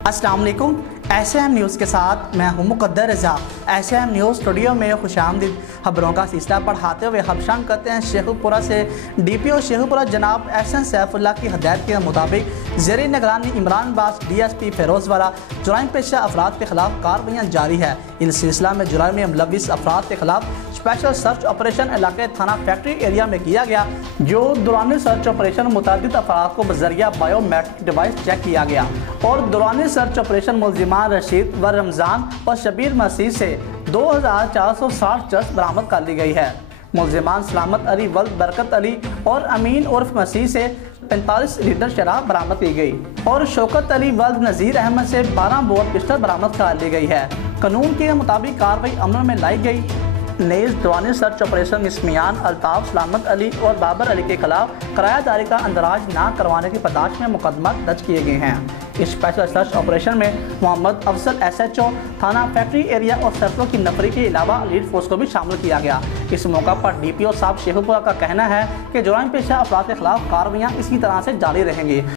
अस्सलाम वालेकुम। SAM news के साथ मैं हूं मुक़द्दर रज़ा। SAM न्यूज़ स्टूडियो में खुशामदीद। खबरों का सिलसिला पढ़ाते हुए खबशान करते हैं शेखुपुरा से। DPO शेखुपुरा जनाब एहसन सैफुल्लाह की हदायत के मुताबिक ज़ेर निगरानी इमरान बास DSP फिरोज़वाला जुराइम पेशा अफराद के खिलाफ कार्रवाइयाँ जारी है। इस सिलसिला में जुराइम में मुलविस अफराद के खिलाफ स्पेशल सर्च ऑपरेशन इलाके थाना फैक्ट्री एरिया में किया गया, जो दौरान सर्च ऑपरेशन मुतादिद अफराद को बजरिया बायोमेट्रिक डिवाइस चेक किया गया और दौरान सर्च ऑपरेशन मुलजिमान रशीद व रमज़ान और शबीर मसीह से 2460 चरस बरामद कर ली गई है। मुलजिमान सलामत अली वल्द बरकत अली और अमीन उर्फ मसीह से 45 लीटर शराब बरामद की गई और शौकत अली वल्द नज़ीर अहमद से 12 बोर पिस्टल बरामद कर ली गई है। कानून के मुताबिक कार्रवाई अमल में लाई गई। नेज़ दौरान सर्च ऑपरेशन इसमियान अल्ताफ सलामत अली और बाबर अली के खिलाफ किरायादारी का अंदराज न करवाने की बर्दाश्त में मुकदमा दर्ज किए गए हैं। इस स्पेशल सर्च ऑपरेशन में मोहम्मद अफजल SHO थाना फैक्ट्री एरिया और सर्कलों की नफरी के अलावा लीड फोर्स को भी शामिल किया गया। इस मौका पर DPO साहब शेखुपुरा का कहना है कि जुराइम पेशा अफराद के खिलाफ कार्रवाइयाँ इसी तरह से जारी रहेंगी।